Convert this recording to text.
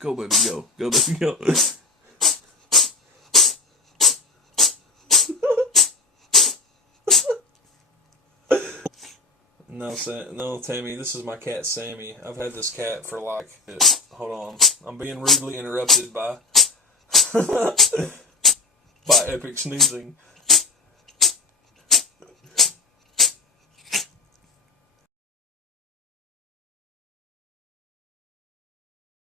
Go, baby, go. Go, baby, go. No, Tammy, this is my cat, Sammy. I've had this cat for like... Hold on. I'm being rudely interrupted by... by epic snoozing.